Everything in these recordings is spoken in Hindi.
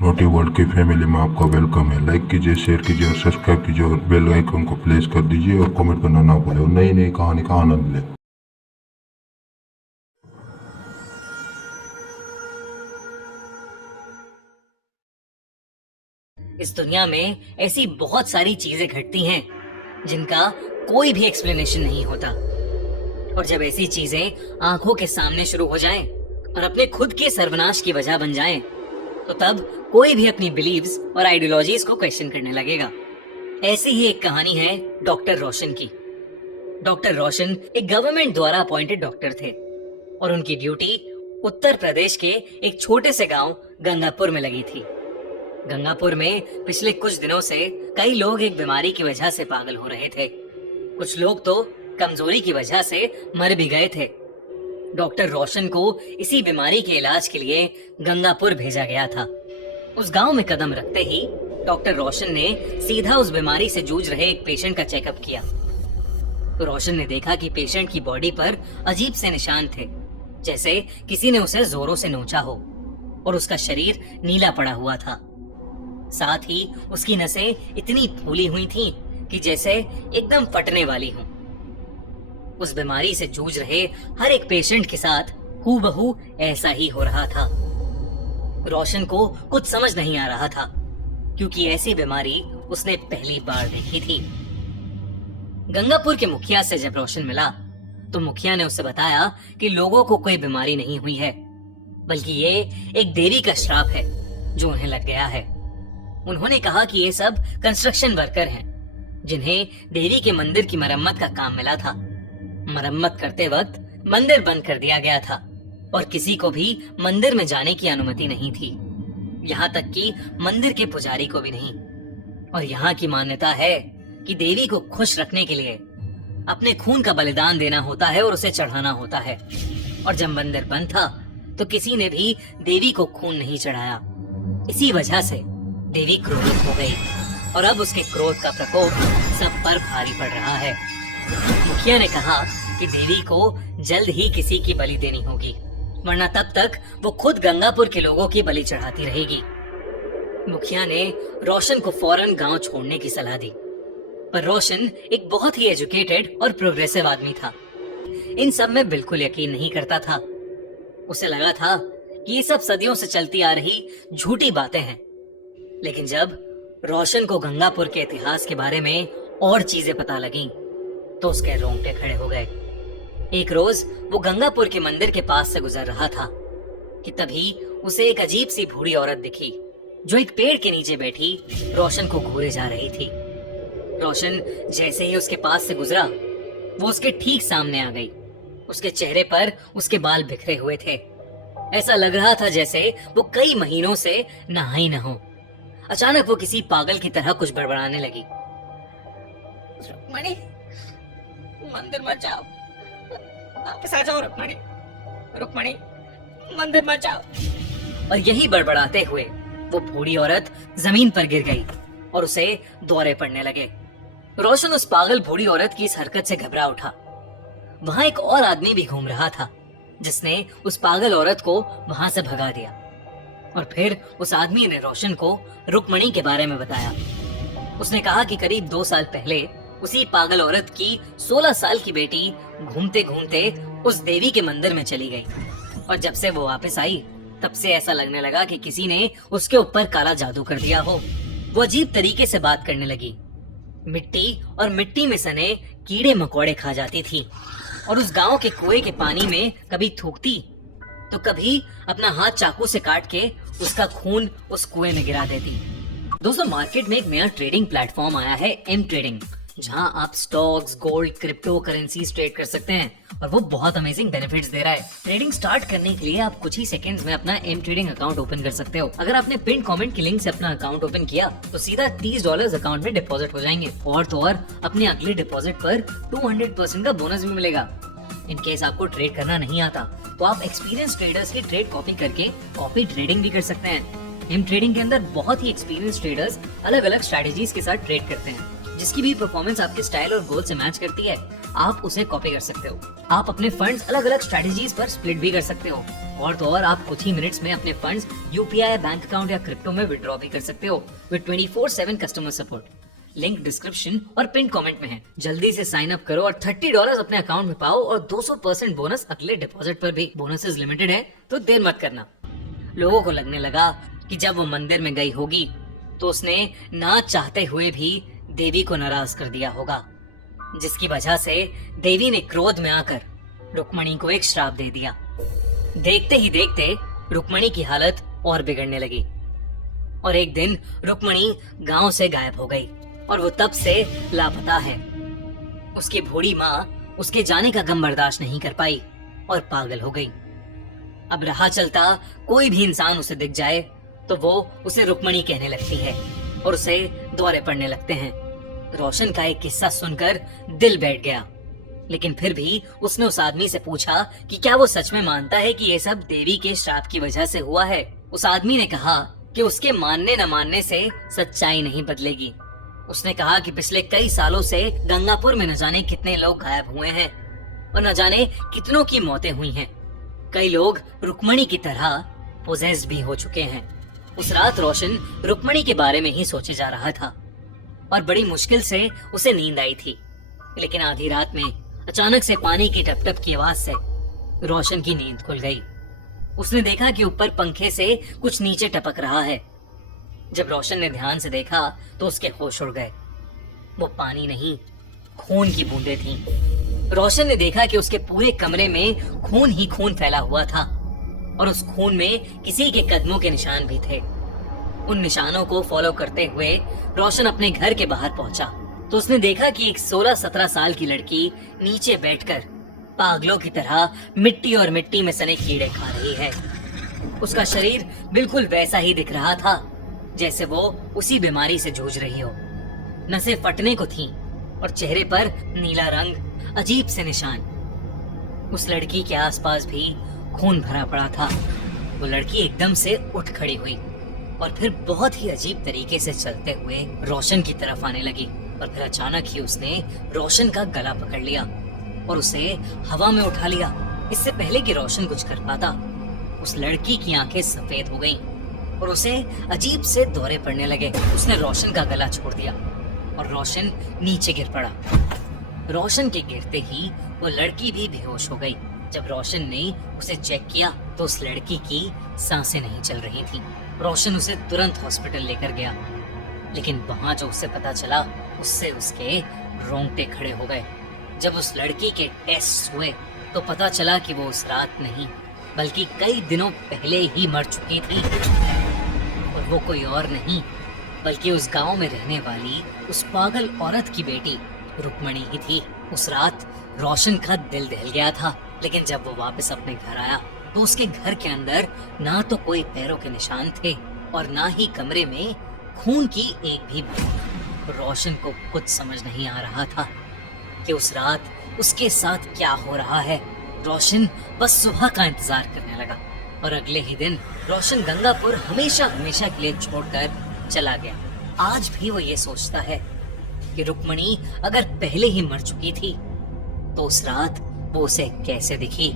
नोटी वर्ल्ड की फैमिली में आपका वेलकम है। लाइक कीजिए, शेयर कीजिए और सब्सक्राइब कीजिए और बेल आइकन को प्रेस कर दीजिए और कमेंट करना ना भूलें और नई नई कहानी का आनंद लें। इस दुनिया में ऐसी बहुत सारी चीजें घटती हैं जिनका कोई भी एक्सप्लेनेशन नहीं होता। और जब ऐसी चीजें आंखों के सामने शुरू हो जाएं और अपने खुद के सर्वनाश की वजह बन जाएं, तो तब कोई भी अपनी बिलीव्स और आइडियोलॉजीज को क्वेश्चन करने लगेगा। ऐसी ही एक कहानी है डॉक्टर रोशन की। डॉक्टर रोशन एक गवर्नमेंट द्वारा अपॉइंटेड डॉक्टर थे और उनकी ड्यूटी उत्तर प्रदेश के एक छोटे से गांव गंगापुर में लगी थी। गंगापुर में पिछले कुछ दिनों से कई लोग एक बीमारी की वजह से पागल हो रहे थे। कुछ लोग तो कमजोरी की वजह से मर भी गए थे। डॉक्टर रोशन को इसी बीमारी के इलाज के लिए गंगापुर भेजा गया था। उस गांव में कदम रखते ही डॉक्टर रोशन ने सीधा उस बीमारी से जूझ रहे एक पेशेंट का चेकअप किया। तो रोशन ने देखा कि पेशेंट की बॉडी पर अजीब से निशान थे, जैसे किसी ने उसे जोरों से नोचा हो, और उसका शरीर नीला पड़ा हुआ था। साथ ही उसकी नसें इतनी फूली हुई थीं कि जैसे एकदम फटने वाली हों। उस बीमारी से जूझ रहे हर एक पेशेंट के साथ हूबहू ऐसा ही हो रहा था। रोशन को कुछ समझ नहीं आ रहा था, क्योंकि ऐसी बीमारी उसने पहली बार देखी थी। गंगापुर के मुखिया से जब रोशन मिला तो मुखिया ने उसे बताया कि लोगों को कोई बीमारी नहीं हुई है, बल्कि ये एक देवी का श्राप है जो उन्हें लग गया है। उन्होंने कहा कि ये सब कंस्ट्रक्शन वर्कर हैं, जिन्हें देवी के मंदिर की मरम्मत का काम मिला था। मरम्मत करते वक्त मंदिर बंद कर दिया गया था और किसी को भी मंदिर में जाने की अनुमति नहीं थी, यहाँ तक कि मंदिर के पुजारी को भी नहीं। और यहाँ की मान्यता है कि देवी को खुश रखने के लिए अपने खून का बलिदान देना होता है और उसे चढ़ाना होता है। और जब मंदिर बंद था तो किसी ने भी देवी को खून नहीं चढ़ाया। इसी वजह से देवी क्रोधित हो गई और अब उसके क्रोध का प्रकोप सब पर भारी पड़ रहा है। मुखिया ने कहा कि देवी को जल्द ही किसी की बलि देनी होगी, वरना तब तक वो खुद गंगापुर के लोगों की बलि चढ़ाती रहेगी। मुखिया ने रोशन को फौरन गांव छोड़ने की सलाह दी, पर रोशन एक बहुत ही एजुकेटेड और प्रोग्रेसिव आदमी था। इन सब में बिल्कुल यकीन नहीं करता था। उसे लगा था कि ये सब सदियों से चलती आ रही झूठी बातें हैं। लेकिन जब रोशन को गंगापुर के इतिहास के बारे में और चीजें पता लगीं, तो उसके रोंगटे खड़े हो गए। एक रोज वो गंगापुर के मंदिर के पास से गुजर रहा था कि तभी उसे एक अजीब सी बूढ़ी औरत दिखी, जो एक पेड़ के नीचे बैठी रोशन को घूरे जा रही थी। रोशन जैसे ही उसके पास से गुजरा, वो उसके ठीक सामने आ गई। उसके चेहरे पर उसके बाल बिखरे हुए थे। ऐसा लग रहा था जैसे वो कई महीनों से नहाई न हो। अचानक वो किसी पागल की तरह कुछ बड़बड़ाने लगी। रुक्मणी, मंदिर मत जाओ, वापस आ जाओ रुक्मणी, रुक्मणी, मंदिर मत जाओ। और यही बड़बड़ाते हुए वो बूढ़ी औरत जमीन पर गिर गई और उसे दौरे पड़ने लगे। रोशन उस पागल बूढ़ी औरत की इस हरकत से घबरा उठा। वहां एक और आदमी भी घूम रहा था, जिसने उस पागल औरत को वहां से भगा दिया। और फिर उस आदमी ने रोशन को रुक्मणी के बारे में बताया। उसने कहा कि करीब 2 साल पहले उसी पागल औरत की 16 साल की बेटी घूमते घूमते उस देवी के मंदिर में चली गई, और जब से वो वापस आई तब से ऐसा लगने लगा कि किसी ने उसके ऊपर काला जादू कर दिया हो। वो अजीब तरीके से बात करने लगी, मिट्टी और मिट्टी में सने कीड़े मकोड़े खा जाती थी, और उस गांव के कुएं के पानी में कभी थूकती तो कभी अपना हाथ चाकू से काट के उसका खून उस कुएं में गिरा देती। दोस्तों, मार्केट में एक नया ट्रेडिंग प्लेटफॉर्म आया है, एम ट्रेडिंग, जहां आप stocks, gold, crypto currencies trade कर सकते हैं, और वो बहुत अमेजिंग बेनिफिट्स दे रहा है। ट्रेडिंग स्टार्ट करने के लिए आप कुछ ही सेकंड्स में अपना एम ट्रेडिंग अकाउंट ओपन कर सकते हो। अगर आपने पिन कमेंट की लिंक से अपना अकाउंट ओपन किया तो सीधा $30 अकाउंट में डिपॉजिट हो जाएंगे, और तो और अपने अगले डिपॉजिट पर 200% का बोनस भी मिलेगा। इन केस आपको ट्रेड करना नहीं आता तो आप एक्सपीरियंस ट्रेडर्स की ट्रेड कॉपी करके कॉपी ट्रेडिंग भी कर सकते हैं। एम ट्रेडिंग के अंदर बहुत ही एक्सपीरियंस ट्रेडर्स अलग अलग स्ट्रेटेजीज के साथ ट्रेड करते हैं, जिसकी भी परफॉर्मेंस आपके स्टाइल और गोल से मैच करती है, आप उसे कॉपी कर सकते हो। आप अपने फंड्स अलग अलग स्ट्रेटेजीज पर स्प्लिट भी कर सकते हो और तो और आप कुछ ही मिनट्स में अपने फंड्स यूपीआई बैंक अकाउंट या क्रिप्टो में विड्रॉ भी कर सकते हो with 24/7 customer support. Link description और पिन कमेंट में है। जल्दी से साइन अप करो और $30 अपने अकाउंट में पाओ और 200% बोनस अगले डिपॉजिट पर भी। बोनसेस लिमिटेड है तो देर मत करना। लोगों को लगने लगा कि जब वो मंदिर में गई होगी तो उसने ना चाहते हुए भी देवी को नाराज कर दिया होगा, जिसकी वजह से देवी ने क्रोध में आकर रुक्मणी को एक श्राप दे दिया। देखते ही देखते रुक्मणी की हालत और बिगड़ने लगी और एक दिन रुक्मणी गांव से गायब हो गई और वो तब से लापता है। उसकी बूढ़ी माँ उसके जाने का गम बर्दाश्त नहीं कर पाई और पागल हो गई। अब राह चलता कोई भी इंसान उसे दिख जाए तो वो उसे रुक्मणी कहने लगती है और उसे दौरे पड़ने लगते हैं। रोशन का एक किस्सा सुनकर दिल बैठ गया, लेकिन फिर भी उसने उस आदमी से पूछा कि क्या वो सच में मानता है कि ये सब देवी के श्राप की वजह से हुआ है। उस आदमी ने कहा कि उसके मानने न मानने से सच्चाई नहीं बदलेगी। उसने कहा कि पिछले कई सालों से गंगापुर में न जाने कितने लोग गायब हुए हैं और न जाने कितनों की मौतें हुई हैं। कई लोग रुक्मणी की तरह पोजेस्ड भी हो चुके हैं। उस रात रोशन रुक्मणी के बारे में ही सोचे जा रहा था और बड़ी मुश्किल से उसे नींद आई थी, लेकिन आधी रात में अचानक से पानी की टप-टप की आवाज से रोशन की नींद खुल गई। उसने देखा कि ऊपर पंखे से कुछ नीचे टपक रहा है। जब रोशन ने ध्यान से देखा तो उसके होश उड़ गए। वो पानी नहीं, खून की बूंदें थीं। रोशन ने देखा कि उसके पूरे कमरे में खून ही खून फैला हुआ था और उस खून में किसी के कदमों के निशान भी थे। उन निशानों को फॉलो करते हुए रोशन अपने घर के बाहर पहुंचा तो उसने देखा कि एक 16-17 साल की लड़की नीचे बैठकर पागलों की तरह मिट्टी और मिट्टी में सने कीड़े खा रही है। उसका शरीर बिल्कुल वैसा ही दिख रहा था जैसे वो उसी बीमारी से जूझ रही हो। नसें फटने को थीं और चेहरे पर नीला रंग, अजीब से निशान। उस लड़की के आसपास भी खून भरा पड़ा था। वो लड़की एकदम से उठ खड़ी हुई और फिर बहुत ही अजीब तरीके से चलते हुए रोशन की तरफ आने लगी और फिर अचानक ही उसने रोशन का गला पकड़ लिया और उसे हवा में उठा लिया। इससे पहले कि रोशन कुछ कर पाता, उस लड़की की आंखें सफेद हो गईं और उसे अजीब से दौरे पड़ने लगे। उसने रोशन का गला छोड़ दिया और रोशन नीचे गिर पड़ा। रोशन के गिरते ही वो लड़की भी बेहोश हो गई। जब रोशन ने उसे चेक किया तो उस लड़की की सांसें नहीं चल रही थीं। रोशन उसे तुरंत हॉस्पिटल लेकर गया, लेकिन वहां जो उसे पता चला उससे उसके रोंगटे खड़े हो गए। जब उस लड़की के टेस्ट हुए तो पता चला कि वो उस रात नहीं बल्कि कई दिनों पहले ही मर चुकी थी और वो कोई और नहीं बल्कि उस गांव में रहने वाली उस पागल औरत की बेटी रुक्मणी ही थी। उस रात रोशन का दिल दहल गया था, लेकिन जब वो वापस अपने घर आया तो उसके घर के अंदर ना तो कोई पैरों के निशान थे और ना ही कमरे में खून की एक भी बूंद। रोशन को कुछ समझ नहीं आ रहा था कि उस रात उसके साथ क्या हो रहा है। रोशन बस सुबह का इंतजार करने लगा और अगले ही दिन रोशन गंगापुर हमेशा हमेशा के लिए छोड़कर चला गया। आज भी वो ये सोचता है कि रुक्मणी अगर पहले ही मर चुकी थी तो उस रात वो उसे कैसे दिखी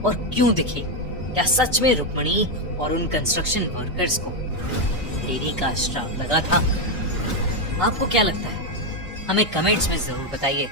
और क्यों दिखी। क्या सच में रुक्मणी और उन कंस्ट्रक्शन वर्कर्स को देवी का श्राप लगा था? आपको क्या लगता है? हमें कमेंट्स में जरूर बताइए।